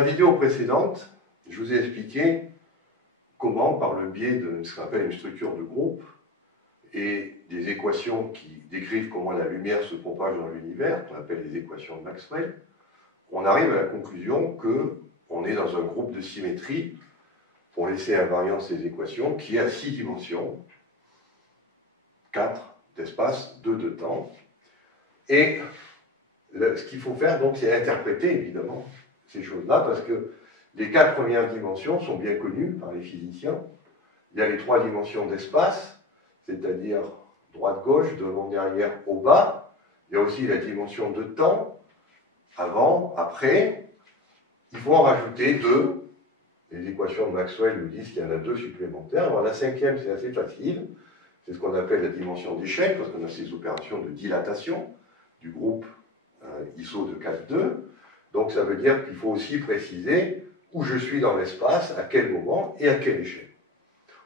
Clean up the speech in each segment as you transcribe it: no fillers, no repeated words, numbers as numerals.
la vidéo précédente, je vous ai expliqué comment, par le biais de ce qu'on appelle une structure de groupe et des équations qui décrivent comment la lumière se propage dans l'univers, qu'on appelle les équations de Maxwell, on arrive à la conclusion qu'on est dans un groupe de symétrie, pour laisser invariant ces équations, qui est à 6 dimensions, 4 d'espace, 2 de temps. Et ce qu'il faut faire, donc, c'est interpréter, évidemment, ces choses-là, parce que les 4 premières dimensions sont bien connues par les physiciens. Il y a les 3 dimensions d'espace, c'est-à-dire droite-gauche, devant, derrière, au bas. Il y a aussi la dimension de temps, avant, après. Il faut en rajouter 2. Les équations de Maxwell nous disent qu'il y en a 2 supplémentaires. Alors la 5e, c'est assez facile. C'est ce qu'on appelle la dimension d'échelle, parce qu'on a ces opérations de dilatation du groupe ISO de 4,2. Donc ça veut dire qu'il faut aussi préciser où je suis dans l'espace, à quel moment et à quelle échelle.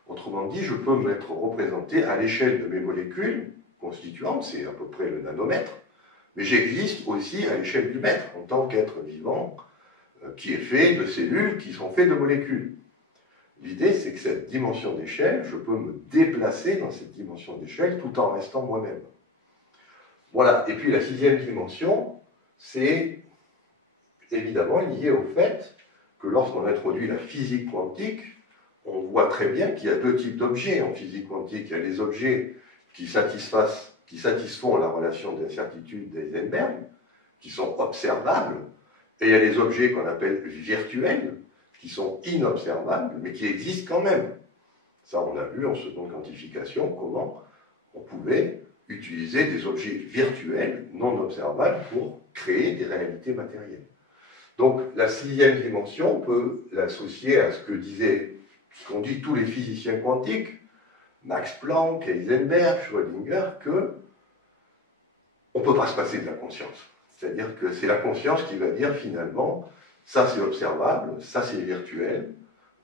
Autrement dit, je peux m'être représenté à l'échelle de mes molécules constituantes, c'est à peu près le nanomètre, mais j'existe aussi à l'échelle du mètre, en tant qu'être vivant, qui est fait de cellules qui sont faites de molécules. L'idée, c'est que cette dimension d'échelle, je peux me déplacer dans cette dimension d'échelle tout en restant moi-même. Voilà. Et puis la 6e dimension, c'est évidemment lié au fait que lorsqu'on introduit la physique quantique, on voit très bien qu'il y a 2 types d'objets en physique quantique. Il y a les objets qui satisfont la relation d'incertitude d'Heisenberg, qui sont observables, et il y a les objets qu'on appelle virtuels, qui sont inobservables, mais qui existent quand même. Ça, on a vu en seconde quantification comment on pouvait utiliser des objets virtuels, non observables, pour créer des réalités matérielles. Donc, la 6e dimension, on peut l'associer à ce qu'ont dit tous les physiciens quantiques, Max Planck, Heisenberg, Schrödinger, qu'on ne peut pas se passer de la conscience. C'est-à-dire que c'est la conscience qui va dire finalement, ça c'est observable, ça c'est virtuel,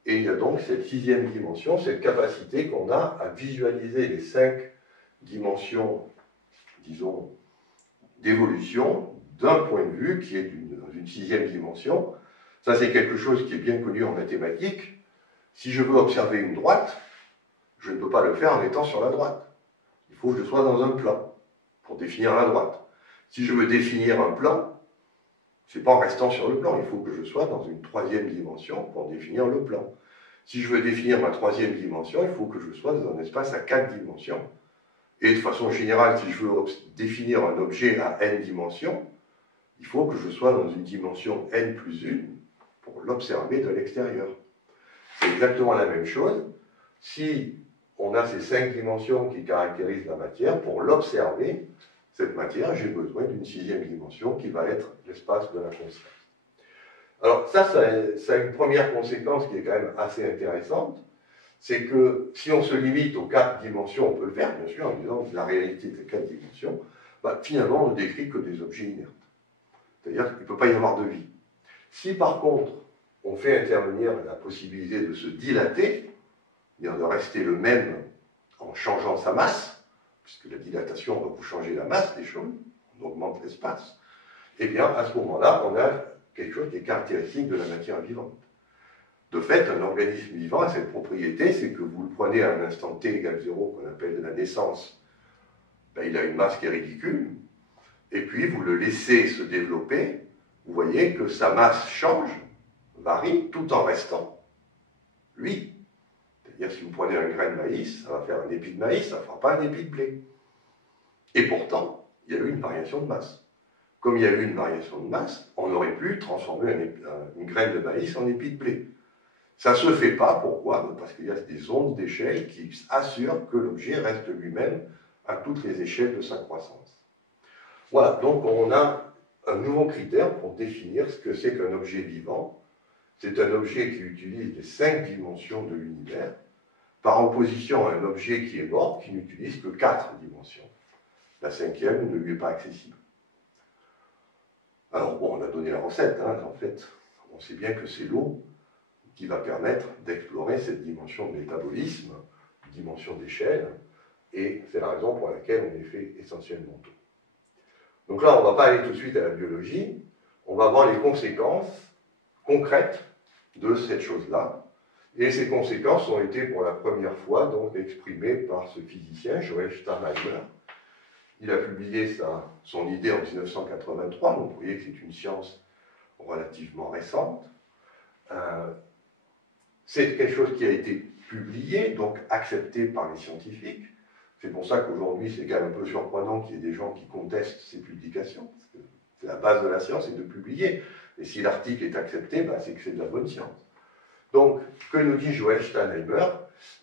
et il y a donc cette 6e dimension, cette capacité qu'on a à visualiser les 5 dimensions, disons, d'évolution d'un point de vue qui est d'une 6e dimension. Ça c'est quelque chose qui est bien connu en mathématiques. Si je veux observer une droite, je ne peux pas le faire en étant sur la droite. Il faut que je sois dans un plan pour définir la droite. Si je veux définir un plan, ce n'est pas en restant sur le plan, il faut que je sois dans une 3e dimension pour définir le plan. Si je veux définir ma 3e dimension, il faut que je sois dans un espace à 4 dimensions. Et de façon générale, si je veux définir un objet à n dimensions, il faut que je sois dans une dimension n plus 1 pour l'observer de l'extérieur. C'est exactement la même chose. Si on a ces 5 dimensions qui caractérisent la matière, pour l'observer, cette matière, j'ai besoin d'une 6e dimension qui va être l'espace de la conscience. Alors ça a une première conséquence qui est quand même assez intéressante, c'est que si on se limite aux 4 dimensions, on peut le faire bien sûr en disant que la réalité des 4 dimensions, finalement on ne décrit que des objets inertes. C'est-à-dire qu'il ne peut pas y avoir de vie. Si par contre on fait intervenir la possibilité de se dilater, c'est-à-dire de rester le même en changeant sa masse, puisque la dilatation va vous changer la masse des choses, on augmente l'espace, eh bien, à ce moment-là, on a quelque chose qui est caractéristique de la matière vivante. De fait, un organisme vivant a cette propriété, c'est que vous le prenez à un instant t égale 0, qu'on appelle la naissance, il a une masse qui est ridicule, et puis vous le laissez se développer, vous voyez que sa masse change, varie, tout en restant lui. C'est-à-dire, si vous prenez un grain de maïs, ça va faire un épi de maïs, ça ne fera pas un épi de blé. Et pourtant, il y a eu une variation de masse. Comme il y a eu une variation de masse, on aurait pu transformer une graine de maïs en épi de blé. Ça ne se fait pas, pourquoi? Parce qu'il y a des ondes d'échelle qui assurent que l'objet reste lui-même à toutes les échelles de sa croissance. Voilà, donc on a un nouveau critère pour définir ce que c'est qu'un objet vivant. C'est un objet qui utilise les 5 dimensions de l'univers, par opposition à un objet qui est mort, qui n'utilise que 4 dimensions. La 5e ne lui est pas accessible. Alors bon, on a donné la recette, en fait, on sait bien que c'est l'eau qui va permettre d'explorer cette dimension de métabolisme, dimension d'échelle, et c'est la raison pour laquelle on est fait essentiellement tout. Donc là, on ne va pas aller tout de suite à la biologie, on va voir les conséquences concrète de cette chose-là. Et ces conséquences ont été pour la première fois donc exprimées par ce physicien, Joel Sternheimer. Il a publié son idée en 1983, donc vous voyez que c'est une science relativement récente. C'est quelque chose qui a été publié, donc accepté par les scientifiques. C'est pour ça qu'aujourd'hui, c'est quand même un peu surprenant qu'il y ait des gens qui contestent ces publications, parce que c'est la base de la science, c'est de publier. Et si l'article est accepté, c'est que c'est de la bonne science. Donc, que nous dit Joel Sternheimer?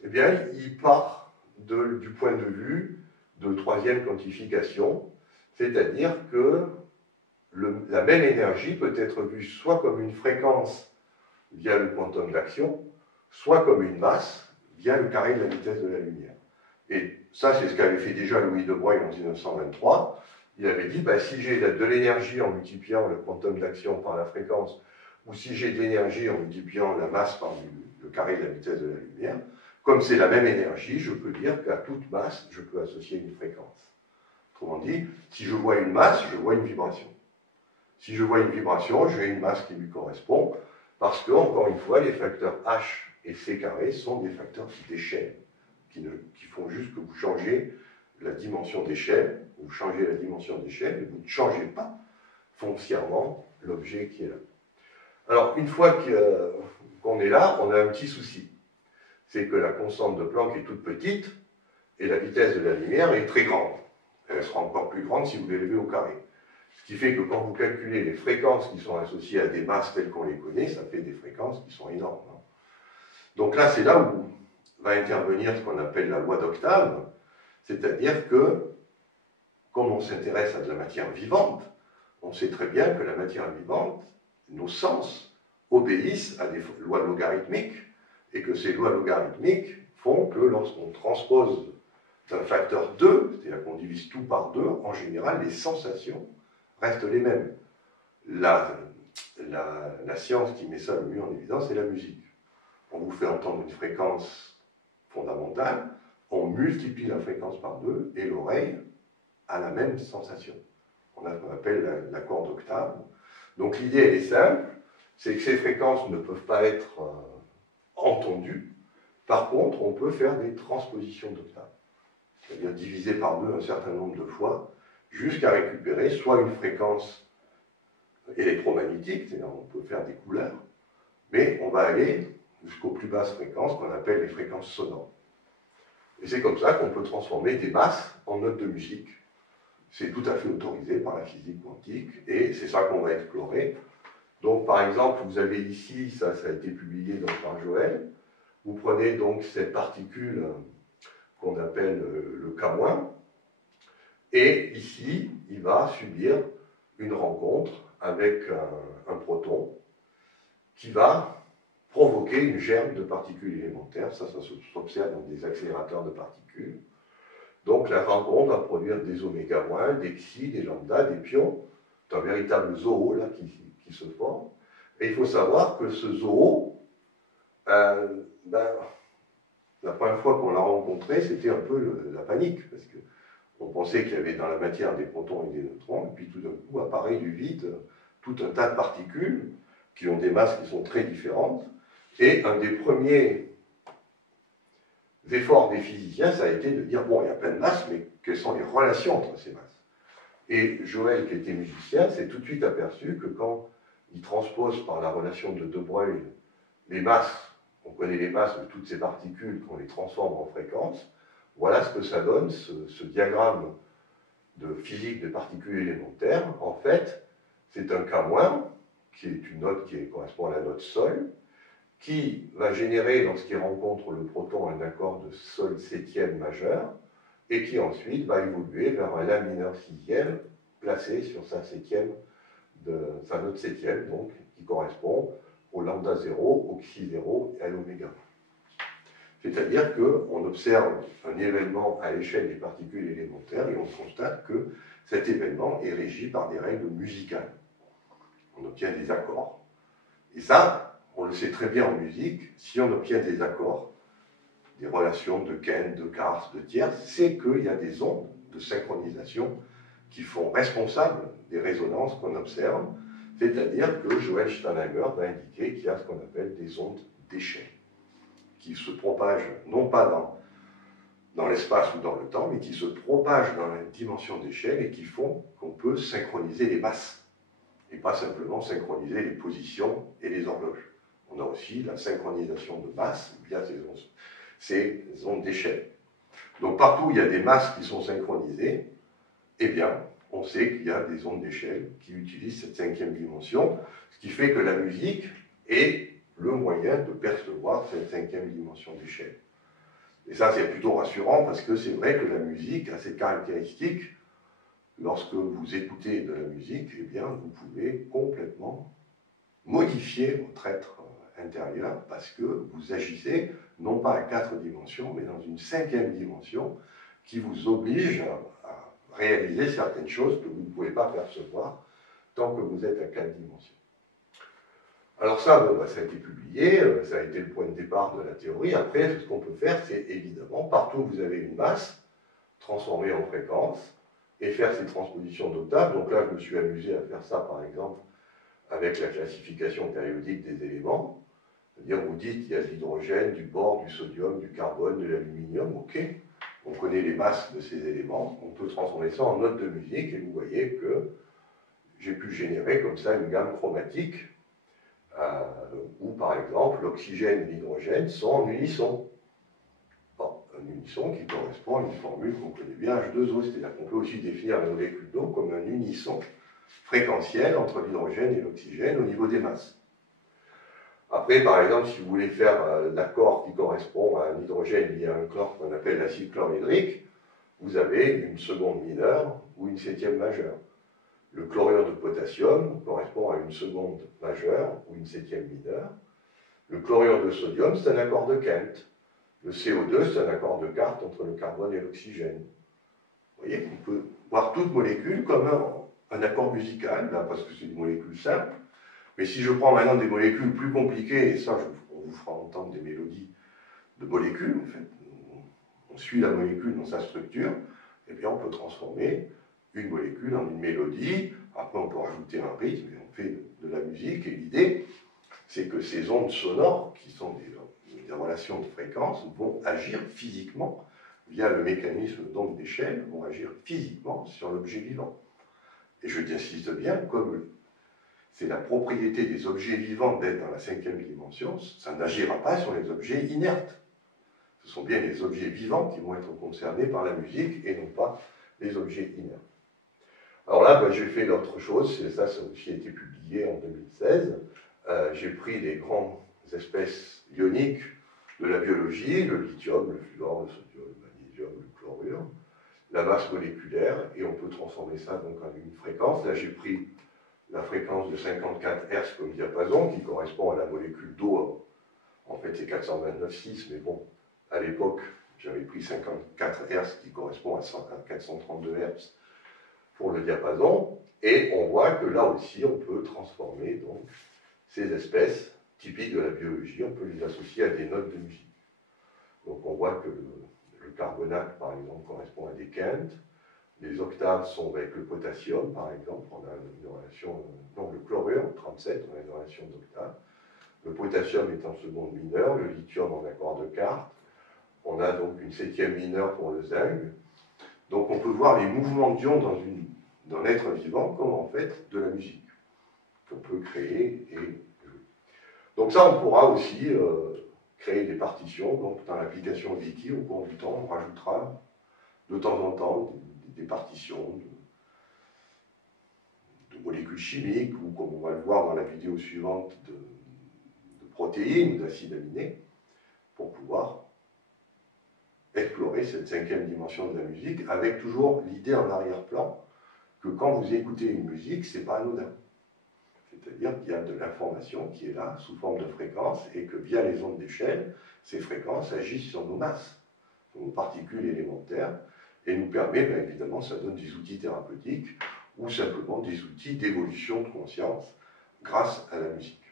Eh bien, il part du point de vue de troisième quantification, c'est-à-dire que la même énergie peut être vue soit comme une fréquence via le quantum d'action, soit comme une masse via le carré de la vitesse de la lumière. Et ça, c'est ce qu'avait fait déjà Louis de Broglie en 1923. Il avait dit, si j'ai de l'énergie en multipliant le quantum d'action par la fréquence, ou si j'ai de l'énergie en multipliant la masse par le carré de la vitesse de la lumière, comme c'est la même énergie, je peux dire qu'à toute masse, je peux associer une fréquence. Autrement dit, si je vois une masse, je vois une vibration. Si je vois une vibration, j'ai une masse qui lui correspond, parce que, encore une fois, les facteurs h et c carré sont des facteurs d'échelle, qui font juste que vous changez la dimension d'échelle, vous changez la dimension d'échelle, et vous ne changez pas foncièrement l'objet qui est là. Alors, une fois qu'on est là, on a un petit souci. C'est que la constante de Planck est toute petite, et la vitesse de la lumière est très grande. Elle sera encore plus grande si vous l'élevez au carré. Ce qui fait que quand vous calculez les fréquences qui sont associées à des masses telles qu'on les connaît, ça fait des fréquences qui sont énormes. Donc là, c'est là où va intervenir ce qu'on appelle la loi d'octave, c'est-à-dire que, comme on s'intéresse à de la matière vivante, on sait très bien que la matière vivante, nos sens, obéissent à des lois logarithmiques, et que ces lois logarithmiques font que lorsqu'on transpose d'un facteur 2, c'est-à-dire qu'on divise tout par 2, en général, les sensations restent les mêmes. La science qui met ça le mieux en évidence, c'est la musique. On vous fait entendre une fréquence fondamentale, on multiplie la fréquence par 2, et l'oreille a la même sensation. On a ce qu'on appelle l'accord d'octave. Donc l'idée, elle est simple, c'est que ces fréquences ne peuvent pas être entendues. Par contre, on peut faire des transpositions d'octave, c'est-à-dire diviser par 2 un certain nombre de fois, jusqu'à récupérer soit une fréquence électromagnétique, c'est-à-dire on peut faire des couleurs, mais on va aller jusqu'aux plus basses fréquences qu'on appelle les fréquences sonores. Et c'est comme ça qu'on peut transformer des masses en notes de musique. C'est tout à fait autorisé par la physique quantique, et c'est ça qu'on va explorer. Donc, par exemple, vous avez ici, ça a été publié donc par Joël, vous prenez donc cette particule qu'on appelle le K-, et ici, il va subir une rencontre avec un proton qui va provoquer une germe de particules élémentaires. Ça s'observe dans des accélérateurs de particules. Donc la rencontre va produire des oméga-, des xi, des lambda, des pions. C'est un véritable zoo là, qui se forme. Et il faut savoir que ce zoo, la première fois qu'on l'a rencontré, c'était un peu la panique, parce qu'on pensait qu'il y avait dans la matière des protons et des neutrons, et puis tout d'un coup apparaît du vide tout un tas de particules qui ont des masses qui sont très différentes. Et un des premiers efforts des physiciens, ça a été de dire, bon, il y a plein de masses, mais quelles sont les relations entre ces masses? Et Joël, qui était musicien, s'est tout de suite aperçu que quand il transpose par la relation de De Broglie les masses, on connaît les masses de toutes ces particules, qu'on les transforme en fréquences, voilà ce que ça donne, ce diagramme de physique des particules élémentaires. En fait, c'est un K-, qui est une note qui correspond à la note Sol, qui va générer, lorsqu'il rencontre le proton, un accord de Sol septième majeur, et qui ensuite va évoluer vers un La mineur sixième, placé sur sa note septième, donc, qui correspond au lambda 0, au xi 0 et à l'oméga. C'est-à-dire qu'on observe un événement à l'échelle des particules élémentaires et on constate que cet événement est régi par des règles musicales. On obtient des accords. Et ça, on le sait très bien en musique, si on obtient des accords, des relations de Kent, de Kars, de tierces, c'est qu'il y a des ondes de synchronisation qui sont responsables des résonances qu'on observe. C'est-à-dire que Joël Steinheimer va indiquer qu'il y a ce qu'on appelle des ondes d'échelle, qui se propagent non pas dans l'espace ou dans le temps, mais qui se propagent dans la dimension d'échelle et qui font qu'on peut synchroniser les masses, et pas simplement synchroniser les positions et les horloges. On a aussi la synchronisation de masse via ces ondes d'échelle. Donc partout où il y a des masses qui sont synchronisées, eh bien, on sait qu'il y a des ondes d'échelle qui utilisent cette cinquième dimension, ce qui fait que la musique est le moyen de percevoir cette cinquième dimension d'échelle. Et ça, c'est plutôt rassurant parce que c'est vrai que la musique a cette caractéristique. Lorsque vous écoutez de la musique, eh bien, vous pouvez complètement modifier votre être intérieur parce que vous agissez non pas à 4 dimensions, mais dans une cinquième dimension qui vous oblige à réaliser certaines choses que vous ne pouvez pas percevoir tant que vous êtes à 4 dimensions. Alors ça, bon, ça a été publié, ça a été le point de départ de la théorie. Après, ce qu'on peut faire, c'est évidemment, partout où vous avez une masse, transformer en fréquence et faire ces transpositions d'octaves. Donc là, je me suis amusé à faire ça, par exemple, avec la classification périodique des éléments. C'est-à-dire, vous dites, il y a de l'hydrogène, du bore, du sodium, du carbone, de l'aluminium, ok. On connaît les masses de ces éléments, on peut transformer ça en notes de musique, et vous voyez que j'ai pu générer comme ça une gamme chromatique, où par exemple l'oxygène et l'hydrogène sont en unisson. Bon, un unisson qui correspond à une formule qu'on connaît bien, H2O, c'est-à-dire qu'on peut aussi définir la molécule d'eau comme un unisson fréquentiel entre l'hydrogène et l'oxygène au niveau des masses. Après, par exemple, si vous voulez faire l'accord qui correspond à un hydrogène lié à un chlore qu'on appelle l'acide chlorhydrique, vous avez une seconde mineure ou une septième majeure. Le chlorure de potassium correspond à une seconde majeure ou une septième mineure. Le chlorure de sodium, c'est un accord de Kent. Le CO2, c'est un accord de Carte entre le carbone et l'oxygène. Vous voyez, on peut voir toute molécule comme un accord musical, là, parce que c'est une molécule simple. Mais si je prends maintenant des molécules plus compliquées, et ça, on vous fera entendre des mélodies de molécules, en fait, on suit la molécule dans sa structure, eh bien, on peut transformer une molécule en une mélodie. Après, on peut rajouter un rythme, et on fait de la musique. Et l'idée, c'est que ces ondes sonores, qui sont des relations de fréquence, vont agir physiquement, via le mécanisme d'onde d'échelle, vont agir physiquement sur l'objet vivant. Et je t'insiste bien, comme c'est la propriété des objets vivants d'être dans la cinquième dimension, ça n'agira pas sur les objets inertes. Ce sont bien les objets vivants qui vont être concernés par la musique et non pas les objets inertes. Alors là, ben, j'ai fait l'autre chose, ça a aussi été publié en 2016. J'ai pris les grandes espèces ioniques de la biologie, le lithium, le fluor, le sodium, le magnésium, le chlorure, la masse moléculaire, et on peut transformer ça donc en une fréquence. Là, j'ai pris la fréquence de 54 Hz comme diapason, qui correspond à la molécule d'eau. En fait, c'est 429,6, mais bon, à l'époque, j'avais pris 54 Hz qui correspond à 432 Hz pour le diapason, et on voit que là aussi, on peut transformer donc ces espèces typiques de la biologie, on peut les associer à des notes de musique. Donc on voit que le carbonate, par exemple, correspond à des quintes, les octaves sont avec le potassium, par exemple, on a une relation, non, le chlorure, 37, on a une relation d'octave. Le potassium est en seconde mineure, le lithium en accord de quarte, on a donc une septième mineure pour le zinc. Donc on peut voir les mouvements d'ions dans l'être vivant comme en fait de la musique qu'on peut créer et jouer. Donc ça, on pourra aussi créer des partitions. Donc dans l'application Wiki, au cours du temps, on rajoutera de temps en temps des partitions de molécules chimiques ou, comme on va le voir dans la vidéo suivante, de protéines ou d'acides aminés pour pouvoir explorer cette cinquième dimension de la musique avec toujours l'idée en arrière-plan que quand vous écoutez une musique, c'est pas anodin. C'est-à-dire qu'il y a de l'information qui est là sous forme de fréquences et que via les ondes d'échelle, ces fréquences agissent sur nos masses, sur nos particules élémentaires et nous permet, bien évidemment, ça donne des outils thérapeutiques ou simplement des outils d'évolution de conscience grâce à la musique.